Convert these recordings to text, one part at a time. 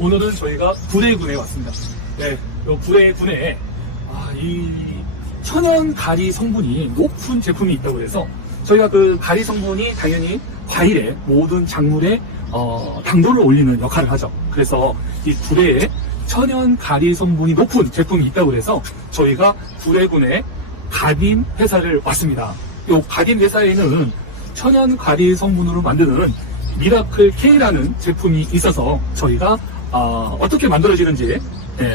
오늘은 저희가 구례군에 왔습니다. 네, 요 구례군에 이 천연 가리 성분이 높은 제품이 있다고 해서 저희가 그 가리 성분이 당연히 과일에 모든 작물에 당도를 올리는 역할을 하죠. 그래서 이 구례에 천연 가리 성분이 높은 제품이 있다고 해서 저희가 구례군에 가딘 회사를 왔습니다. 이 가딘 회사에는 천연 가리 성분으로 만드는 미라클 K라는 제품이 있어서 저희가 어떻게 만들어지는지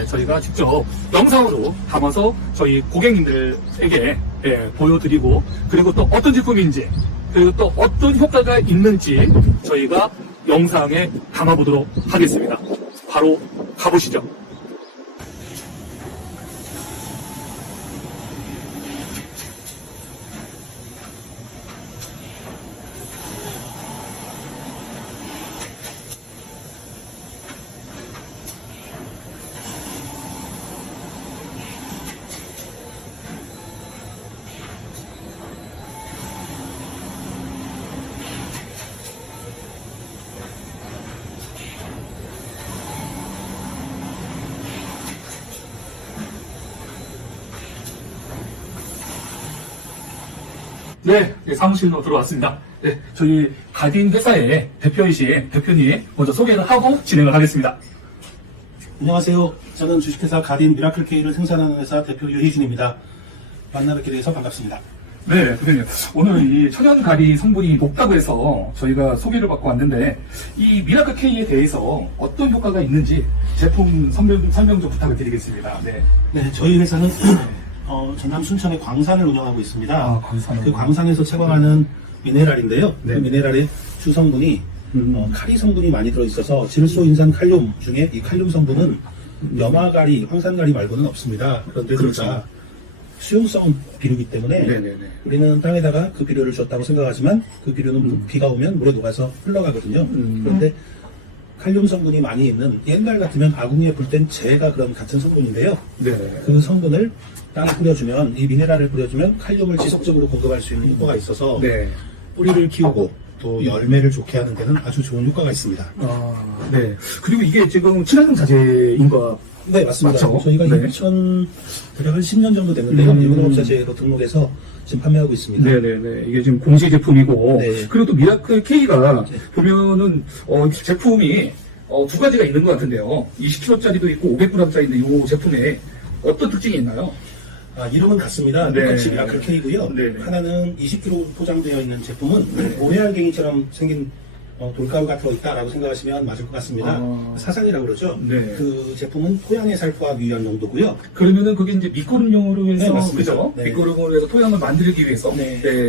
저희가 직접 영상으로 담아서 저희 고객님들에게 보여드리고, 그리고 또 어떤 제품인지, 그리고 또 어떤 효과가 있는지 저희가 영상에 담아보도록 하겠습니다. 바로 가보시죠. 네, 사무실로 들어왔습니다. 네, 저희 가딘 회사의 대표이신 대표님 먼저 소개를 하고 진행을 하겠습니다. 안녕하세요. 저는 주식회사 가딘 미라클 K를 생산하는 회사 대표 유희준입니다. 만나 뵙게 돼서 반갑습니다. 네, 대표님. 오늘 이 천연 가리 성분이 높다고 해서 저희가 소개를 받고 왔는데, 이 미라클 K에 대해서 어떤 효과가 있는지 제품 설명 좀 부탁을 드리겠습니다. 네. 네, 저희 회사는 전남 순천에 광산을 운영하고 있습니다. 광산. 그 광산에서 채광하는 미네랄인데요. 네. 그 미네랄의 주 성분이 카리 성분이 많이 들어있어서 질소인산 칼륨 중에 이 칼륨 성분은 염화가리, 황산가리 말고는 없습니다. 그런데 그렇죠. 그렇죠. 수용성 비료이기 때문에 네네네. 우리는 땅에다가 그 비료를 줬다고 생각하지만 그 비료는 비가 오면 물에 녹아서 흘러가거든요. 그런데 칼륨 성분이 많이 있는, 옛날 같으면 아궁이에 불 땐 재가 그런 같은 성분인데요. 네. 그 성분을 땅에 뿌려주면, 이 미네랄을 뿌려주면 칼륨을 지속적으로 공급할 수 있는 효과가 있어서 네. 뿌리를 키우고 또 열매를 좋게 하는 데는 아주 좋은 효과가 있습니다. 네. 그리고 이게 지금 친환경 자재인 거 네, 맞습니다. 맞죠? 저희가 네. 대략 한 10년 정도 됐는데요. 유기농업자재로 등록해서 지금 판매하고 있습니다. 네네네. 이게 지금 공시 제품이고, 네. 그리고 또 미라클 K가 네. 보면은 제품이 두 가지가 있는 것 같은데요. 20kg짜리도 있고 500g짜리인데 이 제품에 어떤 특징이 있나요? 이름은 같습니다. 네. 똑같이 미라클 K고요. 네. 하나는 20kg 포장되어 있는 제품은 모래알갱이처럼 생긴 돌가루가 들어있다라고 생각하시면 맞을 것 같습니다. 사산이라고 그러죠. 네. 그 제품은 토양의 살포와 위한 용도고요. 그러면은 그게 이제 밑거름용으로 해서, 네, 맞습니다. 그죠? 네. 밑거름으로 해서 토양을 만들기 위해서.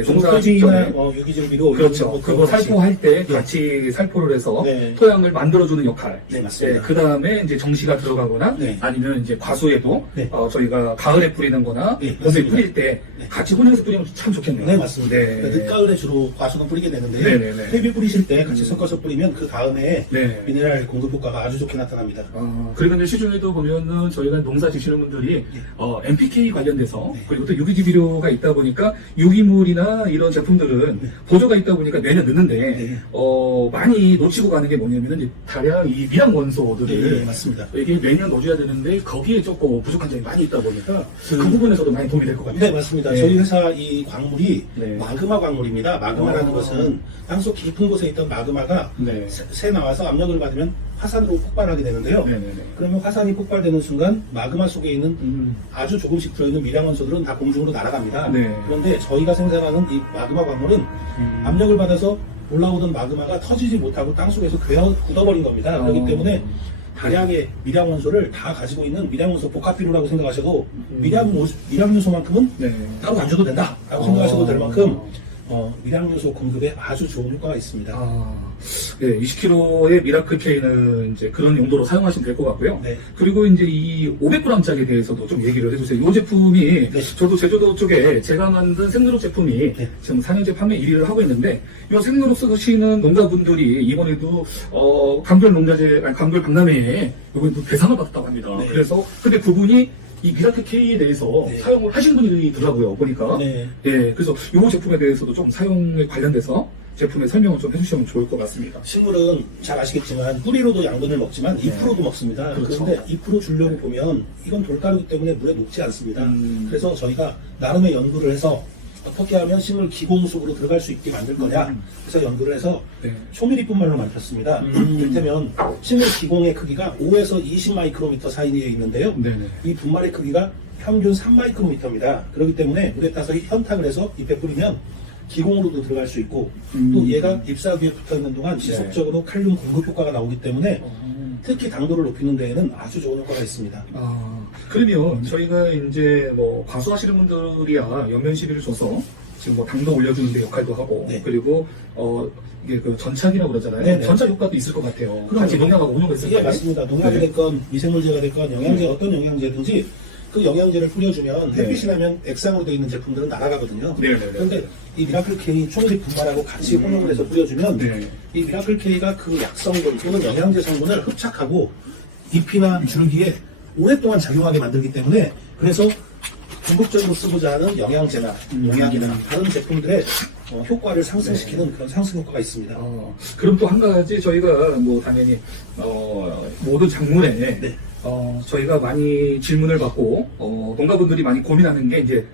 종소지나 전에. 유기질비료 그렇죠. 그거 살포할 때 같이 살포를 해서 토양을 만들어주는 역할. 네, 맞습니다. 그 다음에 이제 정시가 들어가거나 네. 아니면 이제 과수에도 네. 저희가 가을에 뿌리는 거나 네, 봄에 맞습니다. 뿌릴 때 네. 같이 혼용해서 뿌리면 참 좋겠네요. 네, 맞습니다. 네. 그러니까 늦가을에 주로 과수는 뿌리게 되는데요. 네네네. 퇴비 뿌리실 때 같이 섞어서 뿌리면 그 다음에 네. 미네랄 공급 효과가 아주 좋게 나타납니다. 그리고 이제 시중에도 보면은 저희가 농사 지시는 분들이 NPK 관련돼서 네. 그리고 또 유기질 비료가 있다 보니까 유기물이나 이런 제품들은 보조가 있다 보니까 매년 넣는데 네. 많이 놓치고 가는 게 뭐냐면은 이제 다량 이 미량 원소들을 네, 맞습니다. 이게 매년 넣어줘야 되는데 거기에 조금 부족한 점이 많이 있다 보니까 그 부분에서도 많이 도움이 될 것 같아요. 네, 맞습니다. 네. 저희 회사 이 광물이 네. 마그마 광물입니다. 마그마라는 것은 땅속 깊은 곳에 있던 마그마가 네. 새 나와서 압력을 받으면 화산으로 폭발하게 되는데요. 네네네. 그러면 화산이 폭발되는 순간 마그마 속에 있는 아주 조금씩 들어있는 미량원소들은 다 공중으로 날아갑니다. 네. 그런데 저희가 생산하는 이 마그마 광물은 압력을 받아서 올라오던 마그마가 터지지 못하고 땅속에서 굳어버린 겁니다. 그렇기 때문에 다량의 미량원소를 다 가지고 있는 미량원소 복합비료라고 생각하셔도 미량요소만큼은 네. 따로 안 줘도 된다라고 생각하셔도 될 만큼 미량요소 공급에 아주 좋은 효과가 있습니다. 네, 20kg의 미라클 K는 이제 그런 용도로 사용하시면 될 것 같고요. 네. 그리고 이제 이 500g짜리에 대해서도 좀 얘기를 해주세요. 이 제품이 네. 저도 제주도 쪽에 제가 만든 생누룩 제품이 네. 지금 4년째 판매 1위를 하고 있는데, 이 생누룩 쓰시는 농가분들이 이번에도 감귤 농자재, 감귤 박람회에 이번에 또 대상을 받았다고 합니다. 네. 그래서 근데 그분이 이 미라클 K에 대해서 네. 사용을 하신 분들이 있더라고요, 보니까. 네. 예, 그래서 이 제품에 대해서도 좀 사용에 관련돼서 제품의 설명을 좀 해주시면 좋을 것 같습니다. 식물은 잘 아시겠지만 뿌리로도 양분을 먹지만 잎으로도 먹습니다. 그렇죠. 그런데 잎으로 주려고 보면 이건 돌가루이기 때문에 물에 녹지 않습니다. 그래서 저희가 나름의 연구를 해서 어떻게 하면 식물 기공속으로 들어갈 수 있게 만들 거냐. 그래서 연구를 해서 네. 초밀이뿐만로 만들었습니다. 이를테면 식물 기공의 크기가 5에서 20 마이크로미터 사이에 있는데요. 네네. 이 분말의 크기가 평균 3 마이크로미터입니다. 그렇기 때문에 물에 따서 현탁을 해서 잎에 뿌리면 기공으로도 들어갈 수 있고 또 얘가 잎사귀에 붙어있는 동안 지속적으로 칼륨 공급 효과가 나오기 때문에 특히 당도를 높이는 데에는 아주 좋은 효과가 있습니다. 그러면 저희가 이제 뭐 과수하시는 분들이야 연면 시비를 줘서 지금 뭐 당도 올려주는 데 역할도 하고 네. 그리고 이게 그 전착이라고 그러잖아요. 네네. 전착 효과도 있을 것 같아요. 그럼요. 같이 농약하고 운용을 했을 때. 예, 맞습니다. 농약이 네. 됐건 미생물제가 됐건 영양제 어떤 영양제든지 그 영양제를 뿌려주면 네. 햇빛이 나면 액상으로 되어 있는 제품들은 날아가거든요. 네네네. 그런데 이 미라클 K 초밀 분말하고 같이 혼용을 해서 뿌려주면 네. 이 미라클 K가 그 약성분 또는 영양제 성분을 흡착하고 잎이나 줄기에 오랫동안 작용하게 만들기 때문에 그래서 궁극적으로 쓰고자 하는 영양제나 농약이나 다른 제품들의 효과를 상승시키는 그런 상승 효과가 있습니다. 그럼 또 한 가지 저희가 뭐 당연히 모든 작물에 네. 저희가 많이 질문을 받고 농가분들이 많이 고민하는 게 이제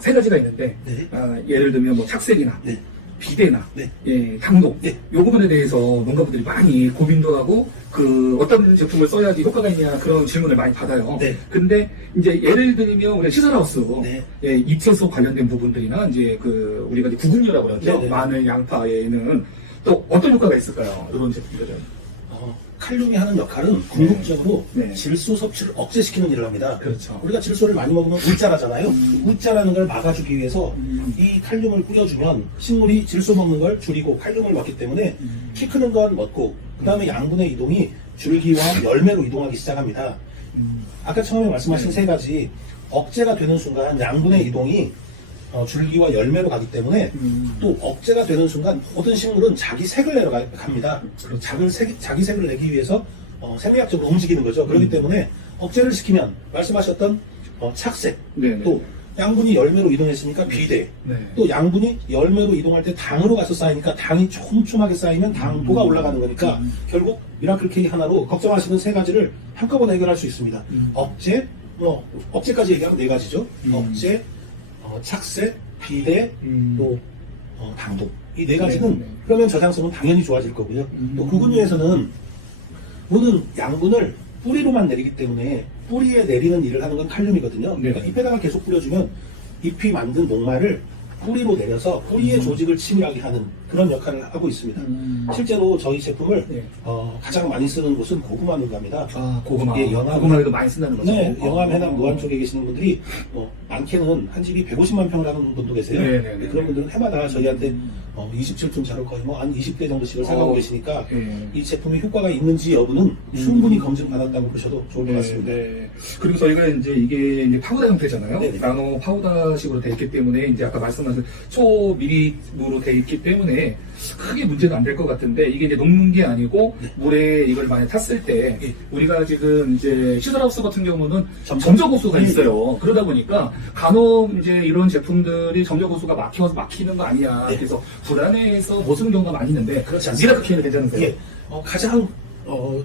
세 가지가 있는데 네. 예를 들면 뭐 착색이나 네. 비대나 네. 예, 당도 네. 요 부분에 대해서 농가분들이 많이 고민도 하고 그 어떤 제품을 써야지 효과가 있냐 그런 질문을 많이 받아요. 네. 근데 이제 예를 들면 우리가 시설하우스 네. 예, 잎채소 관련된 부분들이나 이제 그 우리가 이제 구근류라고 그러죠. 네, 네. 마늘, 양파에는 또 어떤 효과가 있을까요? 이런 제품들은. 칼륨이 하는 역할은 궁극적으로 네. 질소 섭취를 억제시키는 일을 합니다. 그렇죠. 우리가 질소를 많이 먹으면 울자라잖아요. 울자라는 걸 막아주기 위해서 이 칼륨을 뿌려주면 식물이 질소 먹는 걸 줄이고 칼륨을 먹기 때문에 키 크는 건 먹고 그 다음에 양분의 이동이 줄기와 열매로 이동하기 시작합니다. 아까 처음에 말씀하신 세 가지 억제가 되는 순간 양분의 이동이 줄기와 열매로 가기 때문에 또 억제가 되는 순간 모든 식물은 자기 색을 내려갑니다. 자기 색을 내기 위해서 생리학적으로 움직이는 거죠. 그렇기 때문에 억제를 시키면 말씀하셨던 착색, 네네. 또 양분이 열매로 이동했으니까 비대, 네. 또 양분이 열매로 이동할 때 당으로 가서 쌓이니까 당이 촘촘하게 쌓이면 당도가 올라가는 거니까 결국 미라클 K 하나로 걱정하시는 세 가지를 한꺼번에 해결할 수 있습니다. 억제, 억제까지 얘기하면 네 가지죠. 억제, 착색, 비대, 또 당도. 이 네 가지는 네. 그러면 저장성은 당연히 좋아질 거고요. 또 구근류에서는 모든 양분을 뿌리로만 내리기 때문에 뿌리에 내리는 일을 하는 건 칼륨이거든요. 네. 그러니까 잎에다가 계속 뿌려주면 잎이 만든 녹말을 뿌리로 내려서 뿌리의 조직을 치밀하게 하는 그런 역할을 하고 있습니다. 실제로 저희 제품을 네. 가장 많이 쓰는 곳은 고구마 농가입니다. 고구마. 예, 영암. 고구마에도 많이 쓴다는 거죠. 네, 영암, 해남, 노안 쪽에 계시는 분들이 많게는 한 집이 150만 평을 하는 분도 계세요. 네, 네, 네. 그런 분들은 해마다 저희한테 27톤차로 거의 한 20대 정도씩을 사가고 계시니까 이 제품이 효과가 있는지 여부는 충분히 검증받았다고 보셔도 좋을 것 같습니다. 네. 그리고 저희가 이게 이제 파우더 형태잖아요. 네네. 나노 파우더식으로 되어 있기 때문에 이제 아까 말씀하신 초미리으로 되어 있기 때문에 크게 문제는 안 될 것 같은데 이게 이제 녹는 게 아니고 물에 이걸 많이 탔을 때 우리가 지금 이제 시설하우스 같은 경우는 점적호수가 있어요. 그러다 보니까 간혹 이제 이런 제품들이 점적호수가 막히는 거 아니냐. 네. 그래서 불안해서 못 쓰는 경우가 많이 있는데 그렇지 않습니다. 미라클 K는 괜찮으세요? 예, 가장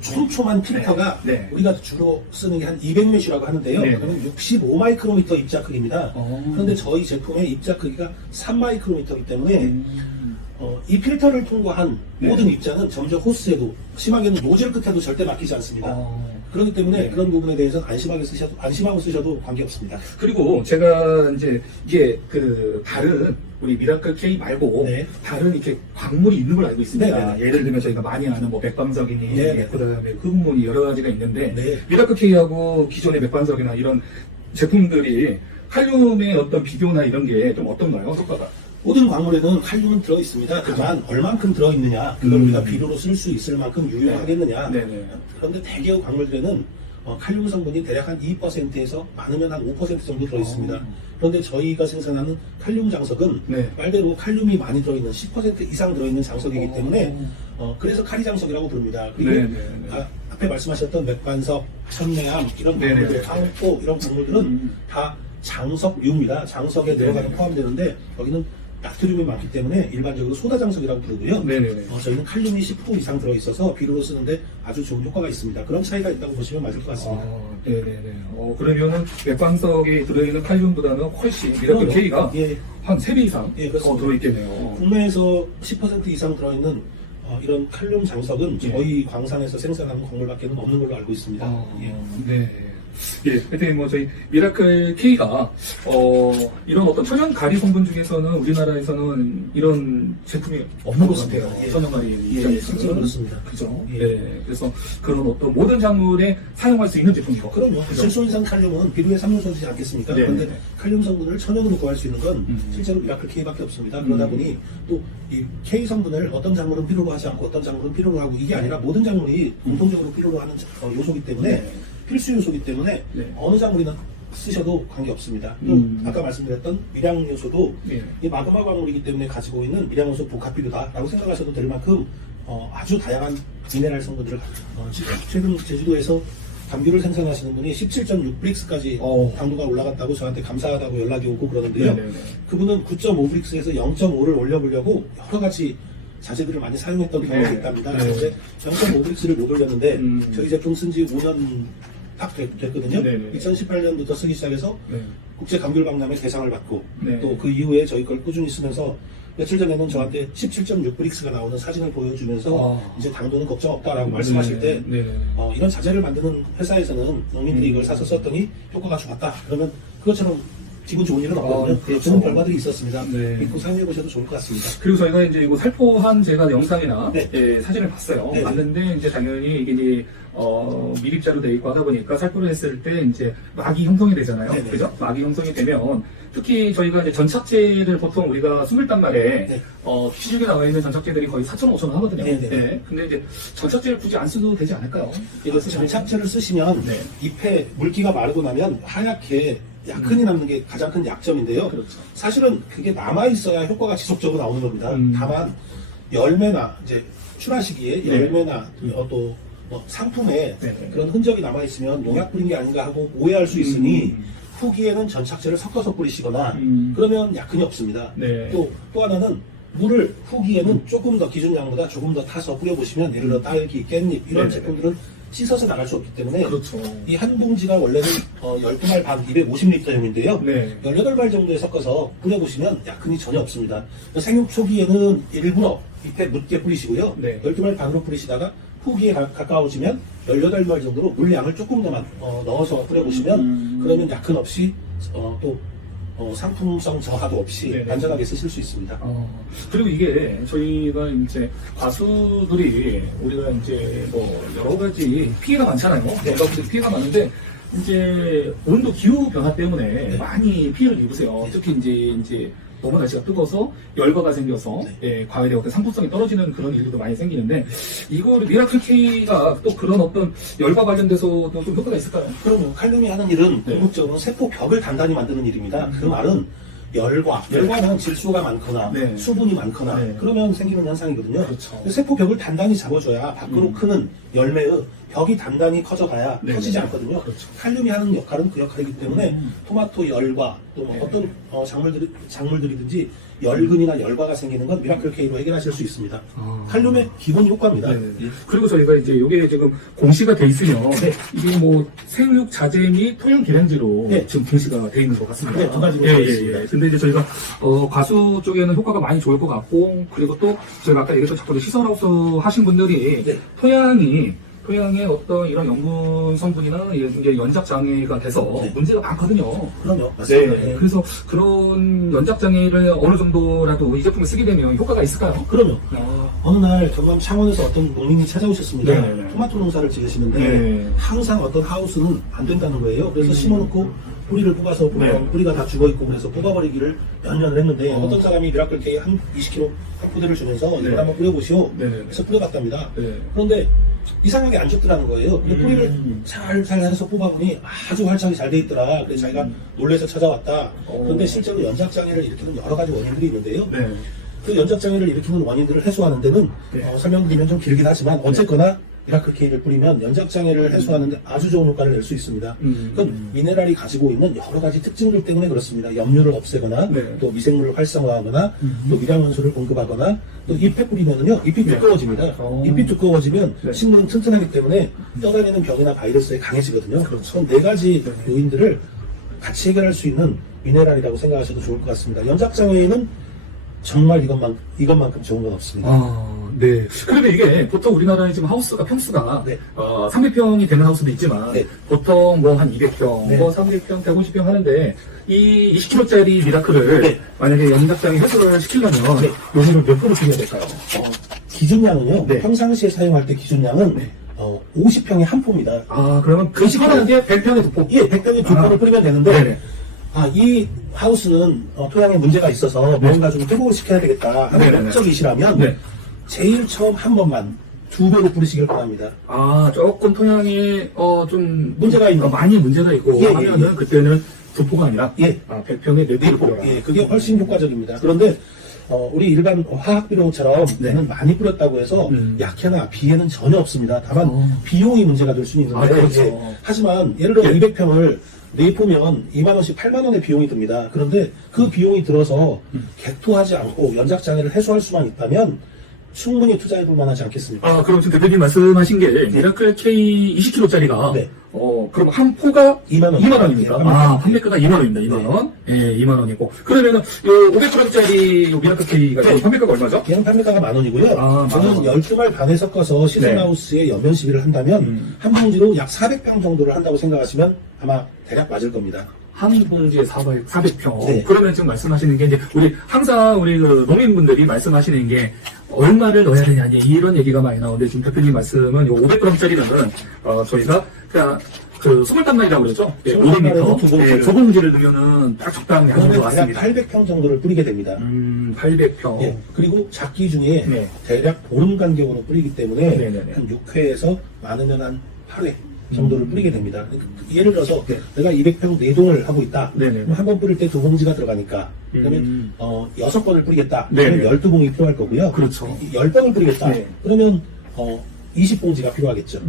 촘촘한 필터가 네. 우리가 주로 쓰는 게 한 200메시라고 하는데요. 네. 그러면 65 마이크로미터 입자 크기입니다. 그런데 저희 제품의 입자 크기가 3 마이크로미터이기 때문에 이 필터를 통과한 네. 모든 입자는 점적 호스에도 심하게는 노즐 끝에도 절대 막히지 않습니다. 그렇기 때문에 네. 그런 부분에 대해서는 안심하고 쓰셔도 관계없습니다. 그리고 제가 이제 이게 그 다른 우리 미라클 K 말고 네. 다른 이렇게 광물이 있는 걸 알고 있습니다. 네, 네, 네. 예를 들면 저희가 많이 아는 뭐 맥반석이니 네, 네. 그다음에 흑문이 여러 가지가 있는데 네. 미라클 K하고 기존의 맥반석이나 이런 제품들이 칼륨의 어떤 비교나 이런 게 좀 어떤가요? 효과가? 모든 광물에는 칼륨은 들어있습니다. 다만 얼만큼 들어있느냐, 그걸 우리가 비료로 쓸 수 있을 만큼 유용하겠느냐. 네네. 그런데 대개의 광물들에는 칼륨 성분이 대략 한 2%에서 많으면 한 5% 정도 들어있습니다. 그런데 저희가 생산하는 칼륨 장석은 네. 말대로 칼륨이 많이 들어있는 10% 이상 들어있는 장석이기 때문에 그래서 카리 장석이라고 부릅니다. 그리고 네네. 앞에 말씀하셨던 맥반석, 천매암 이런 네네. 광물들, 황토 이런 광물들은 다 장석류입니다. 장석에 들어가는 포함되는데 여기는 나트륨이 많기 때문에 일반적으로 소다 장석이라고 부르고요. 네네네. 저희는 칼륨이 10% 이상 들어있어서 비료로 쓰는데 아주 좋은 효과가 있습니다. 그런 차이가 있다고 보시면 맞을 것 같습니다. 네네네. 그러면은 맥광석에 들어있는 칼륨보다는 훨씬 미라클 K가 예, 한 3배 이상 예, 그렇습니다. 들어있겠네요. 국내에서 10% 이상 들어있는 이런 칼륨 장석은 예. 저희 광산에서 생산하는 광물밖에는 없는 걸로 알고 있습니다. 예. 네. 예, 하여튼 뭐 저희 미라클 K가 이런 어떤 천연 가리 성분 중에서는 우리나라에서는 이런 제품이 없는 것 같아요. 예. 천연 가리 예, 입장에서는. 실제로 그렇습니다. 그죠? 예. 네. 그래서 그런 어떤 모든 작물에 사용할 수 있는 제품이고. 그럼요. 그죠? 7소 이상 칼륨은 비료에 삼용되지 않겠습니까? 네. 그런데 칼륨 성분을 천연으로 구할 수 있는 건 음. 실제로 미라클 K밖에 없습니다. 그러다 보니 또 이 K 성분을 어떤 작물은 필요로 하지 않고 어떤 작물은 필요로 하고 이게 아니라 모든 작물이 공통적으로 필요로 하는 요소이기 때문에 네. 필수 요소이기 때문에 네. 어느 작물이나 쓰셔도 관계없습니다. 또 아까 말씀드렸던 미량 요소도 예. 이 마그마 광물이기 때문에 가지고 있는 미량 요소 복합비료다라고 생각하셔도 될 만큼 아주 다양한 미네랄 성분들을 최근 제주도에서 담비를 생산하시는 분이 17.6브릭스까지 당도가 올라갔다고 저한테 감사하다고 연락이 오고 그러는데요. 네네네. 그분은 9.5브릭스에서 0.5를 올려보려고 여러 가지 자재들을 많이 사용했던 경험이 네. 있답니다. 네. 그런데 0.5브릭스를 못 올렸는데 저희 제품 쓴 지 5년 딱 됐거든요. 네네. 2018년부터 쓰기 시작해서 네. 국제 감귤박람회 대상을 받고 네. 또 그 이후에 저희 걸 꾸준히 쓰면서 며칠 전에는 저한테 17.6브릭스가 나오는 사진을 보여주면서 이제 당도는 걱정 없다라고 말씀하실 때 네. 이런 자재를 만드는 회사에서는 농민들이 이걸 사서 썼더니 효과가 좋았다. 그러면 그것처럼 기분 좋은 일은 없거든요. 그렇죠. 좋은 결과들이 있었습니다. 네. 믿고 사용해 보셔도 좋을 것 같습니다. 그리고 저희가 이제 이거 살포한 제가 영상이나 네. 예, 사진을 봤어요. 네. 봤는데 이제 당연히 이게 이제 미립자로 돼 있고 하다 보니까 살포를 했을 때 이제 막이 형성이 되잖아요. 네네. 그죠? 막이 형성이 되면 특히 저희가 이제 전착제를 보통 우리가 20단말에 네. 시중에 나와 있는 전착제들이 거의 4,000원, 5,000원 하거든요. 네네. 네. 근데 이제 전착제를 굳이 안 써도 되지 않을까요? 전착제를 쓰시면 네. 잎에 물기가 마르고 나면 하얗게 약흔이 남는 게 가장 큰 약점인데요. 그렇죠. 사실은 그게 남아있어야 효과가 지속적으로 나오는 겁니다. 다만 열매나 이제 출하 시기에 네. 열매나 또 상품에 네. 그런 흔적이 남아있으면 농약 뿌린 게 아닌가 하고 오해할 수 있으니 후기에는 전착제를 섞어서 뿌리시거나 그러면 약흔이 없습니다. 네. 또 하나는 물을 후기에는 조금 더 기준량보다 조금 더 타서 뿌려보시면 예를 들어 딸기, 깻잎 이런 네네. 제품들은 씻어서 나갈 수 없기 때문에 그렇죠. 이 한 봉지가 원래는 12말 반 250리터용인데요. 네. 18발 정도에 섞어서 뿌려보시면 약흔이 전혀 없습니다. 생육 초기에는 일부러 잎에 묻게 뿌리시고요. 네. 12발 반으로 뿌리시다가 후기에 가까워지면 18발 정도로 물량을 조금 더만 넣어서 뿌려보시면 그러면 약흔 없이 또 상품성 저하도 없이 네네. 안전하게 쓰실 수 있습니다. 그리고 이게 저희가 이제 과수들이 우리가 이제 뭐 여러 가지 피해가 많잖아요. 여러 가지 피해가 많은데 이제 온도 기후 변화 때문에 네. 많이 피해를 입으세요. 특히 이제 너무 날씨가 뜨거워서 열과가 생겨서 예, 과일의 어떤 상품성이 떨어지는 그런 일들도 많이 생기는데 이거를 미라클 K가 또 그런 어떤 열과 관련돼서도 좀 효과가 있을까요? 그럼요. 칼륨이 하는 일은 네. 궁극적으로 세포 벽을 단단히 만드는 일입니다. 그 말은 열과는 질소가 많거나 네. 수분이 많거나 네. 그러면 생기는 현상이거든요. 그렇죠. 세포 벽을 단단히 잡아줘야 밖으로 크는 열매의 벽이 단단히 커져가야 네. 터지지 않거든요. 그렇죠. 칼륨이 하는 역할은 그 역할이기 때문에 토마토 열과 또 네. 어떤 작물들이든지 열근이나 열과가 생기는 건 미라클 K로 해결하실 수 있습니다. 칼륨의 기본 효과입니다. 네. 그리고 저희가 이제 이게 지금 공시가 돼 있으면 이게 뭐 생육 자재 및 토양 계량지로 네. 지금 공시가 돼 있는 것 같습니다. 네, 두 가지로 예, 되어 예, 있습니다. 예. 근데 이제 저희가 과수 쪽에는 효과가 많이 좋을 것 같고 그리고 또 저희가 아까 얘기했던 자꾸 시설하우스 하신 분들이 네. 토양의 어떤 이런 염분 성분이나 이게 연작 장애가 돼서 네. 문제가 많거든요. 그럼요. 맞습니다. 네. 그래서 그런 연작 장애를 어느 정도라도 이 제품을 쓰게 되면 효과가 있을까요? 그럼요. 어느 날 경남 창원에서 어떤 농민이 찾아오셨습니다. 네네네. 토마토 농사를 지으시는데 네. 항상 어떤 하우스는 안 된다는 거예요. 그래서 심어놓고 뿌리를 뽑아서 보면 네. 뿌리가 다 죽어있고 그래서 뽑아버리기를 몇 년을 했는데 어떤 사람이 미라클 K 한 20kg 포대를 주면서 네. 이걸 한번 뿌려보시오. 네네. 그래서 뿌려봤답니다. 네. 그런데 이상하게 안 죽더라는 거예요. 근데 뿌리를 살살 해서 뽑아보니 아주 활착이 잘 돼 있더라. 그래서 자기가 놀래서 찾아왔다. 그런데 실제로 연작장애를 일으키는 여러 가지 원인들이 있는데요. 네. 그 연작장애를 일으키는 원인들을 해소하는 데는 네. 설명드리면 좀 길긴 하지만 어쨌거나 미라클 K를 뿌리면 연작장애를 해소하는데 아주 좋은 효과를 낼 수 있습니다. 그건 미네랄이 가지고 있는 여러 가지 특징들 때문에 그렇습니다. 염류를 없애거나 네. 또 미생물을 활성화하거나 또 미량원소를 공급하거나 또 잎에 뿌리면은요 잎이 두꺼워집니다. 잎이 두꺼워지면 네. 식물은 튼튼하기 때문에 떠다니는 병이나 바이러스에 강해지거든요. 그렇죠. 그럼 네 가지 요인들을 같이 해결할 수 있는 미네랄이라고 생각하셔도 좋을 것 같습니다. 연작장애에는 정말 이것만큼 좋은 건 없습니다. 네. 그런데 이게 보통 우리나라에 지금 하우스가 평수가 네. 300평이 되는 하우스도 있지만 네. 보통 뭐 한 200평, 네. 뭐 300평, 150평 하는데 이 20kg짜리 미라클을 네. 만약에 연작장애 해소를 시키려면 네. 요거를 몇 프로 줄여야 될까요? 기준량은요. 네. 평상시에 사용할 때 기준량은 네. 50평에 한 포입니다. 그러면 그 시원하게 100평에 두 포. 예, 100평에 두 포를 뿌리면 되는데 네네. 이 하우스는 토양에 문제가 있어서 뭔가 좀 회복을 시켜야 되겠다 하는 네네네. 목적이시라면 네. 제일 처음 한 번만 2배로 뿌리시길 바랍니다. 조금 토양에 좀 문제가 있는 많이 문제가 있고 예, 예, 하면은 예. 그때는 두 포가 아니라 예. 100평에 네 포를 뿌려라. 예, 그게 훨씬 효과적입니다. 그런데 우리 일반 화학비료처럼 네. 많이 뿌렸다고 해서 약해나 비해는 전혀 없습니다. 다만 비용이 문제가 될 수는 있는데 그렇죠. 예. 하지만 예를 들어 200평을 내포면 2만 원씩 8만 원의 비용이 듭니다. 그런데 그 비용이 들어서 객토하지 않고 연작장애를 해소할 수만 있다면 충분히 투자해볼 만하지 않겠습니까? 그럼 지금 대표님 말씀하신 게 미라클 K 20kg짜리가 네. 그럼 한 포가 2만 원. 2만 원입니까? 예, 판매가가 2만 원입니다. 2만 원. 예, 2만 원이고. 그러면은 요 500g짜리 요 미라클 K가 지금 판매가가 얼마죠? 얘는 판매가가 만 원이고요. 저는 12말 반에 섞어서 시즌하우스에 연면 시비를 한다면 한 봉지로 약 400평 정도를 한다고 생각하시면 아마 대략 맞을 겁니다. 한 봉지에 400평. 네. 그러면 지금 말씀하시는 게 이제 항상 우리 그 농민분들이 말씀하시는 게 얼마를 넣어야 되냐 이런 얘기가 많이 나오는데 지금 대표님 말씀은 요 500g짜리는 저희가 그냥 그 20단말이라고 그러죠? 예, 20단말에서 500m. 두 봉지를. 두 봉지를 넣으면은 딱 적당히 하는 그러면 것 대략 같습니다. 800평 정도를 뿌리게 됩니다. 800평. 예, 그리고 작기 중에 네. 대략 보름 간격으로 뿌리기 때문에 네네네. 한 6회에서 많으면 한 8회 정도를 뿌리게 됩니다. 예를 들어서 내가 200평 4동을 하고 있다. 네네. 한 번 뿌릴 때 2봉지가 들어가니까 그러면 6번을 뿌리겠다. 네네. 그러면 12봉이 필요할 거고요. 그렇죠. 10번을 뿌리겠다. 네. 그러면 20봉지가 필요하겠죠.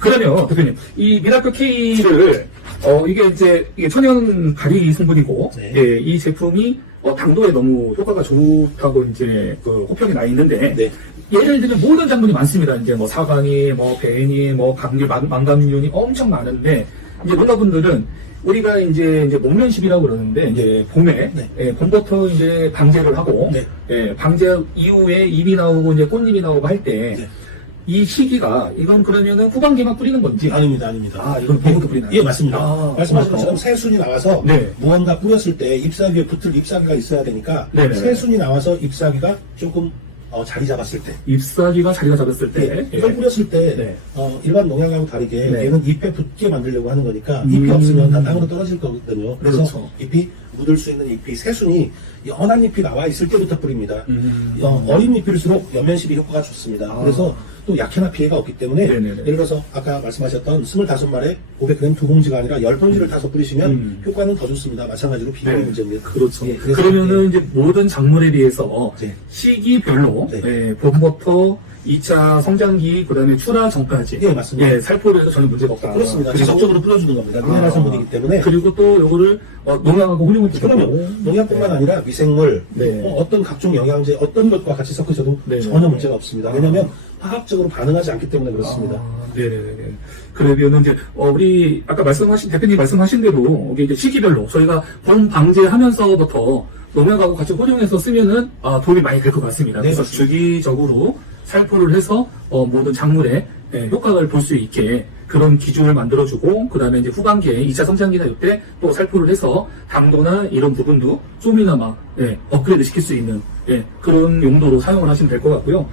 그러면 대표님 이 미라클 K를 이게 천연 가리 성분이고 네. 예, 이 제품이 당도에 너무 효과가 좋다고 이제 그 호평이 나 있는데 네. 예를 들면 모든 작물이 많습니다. 이제 뭐 사과니, 뭐 배니, 뭐 감귤, 망감균이 엄청 많은데 이제 농가분들은 우리가 이제 목련십이라고 그러는데 이제 봄에 네. 예, 봄부터 이제 방제를 하고 네. 예, 방제 이후에 잎이 나오고 이제 꽃잎이 나오고 할 때 이 네. 시기가 이건 그러면은 후반기만 뿌리는 건지 아닙니다. 이건 봄부터 뿌리나요? 예, 맞습니다. 말씀하신 그렇죠. 것처럼 새순이 나와서 네. 무언가 뿌렸을 때 잎사귀에 붙을 잎사귀가 있어야 되니까 네네. 새순이 나와서 잎사귀가 조금 자리 잡았을 때 잎사귀가 자리가 잡았을 때 이걸 뿌렸을 때 네. 일반 농약하고 다르게 네. 얘는 잎에 붙게 만들려고 하는 거니까 잎이 없으면 다 땅으로 떨어질 거거든요. 그래서 그렇죠. 잎이 묻을 수 있는 잎이 새순이 연한 잎이 나와 있을 때부터 뿌립니다. 어린 잎일수록 연면십이 효과가 좋습니다. 그래서 또 약해나 피해가 없기 때문에 네네네. 예를 들어서 아까 말씀하셨던 25말에 500g 2봉지가 아니라 10봉지를 타서 뿌리시면 효과는 더 좋습니다. 마찬가지로 비용의 문제입니다. 그렇죠. 예, 그래서 그러면은 이제 모든 작물에 비해서 네. 시기별로 네. 예, 봄부터 2차 성장기 그다음에 출하 전까지 예, 맞습니다. 예, 살포를 해서 전혀 문제가 없다. 그렇습니다. 그리고 지속적으로 뿌려주는 겁니다. 미네랄 성분이기 때문에 그리고 또 요거를 농약하고 혼용을 그러면 농약뿐만 아니라 미생물, 네. 어떤 각종 영양제, 어떤 것과 같이 섞으셔도 네. 전혀 문제가 없습니다. 왜냐하면 화학적으로 반응하지 않기 때문에 그렇습니다. 네네네. 그러면 이제 우리 아까 대표님 말씀하신 대로 이게 이제 시기별로 저희가 봄 방제하면서부터 농약하고 같이 혼용해서 쓰면은 도움이 많이 될 것 같습니다. 네, 그래서 맞습니다. 주기적으로 살포를 해서 모든 작물에 효과를 볼 수 있게 그런 기준을 만들어주고 그 다음에 이제 후반기에 2차 성장기나 이때 또 살포를 해서 당도나 이런 부분도 좀이나마 업그레이드 시킬 수 있는 그런 용도로 사용을 하시면 될 것 같고요.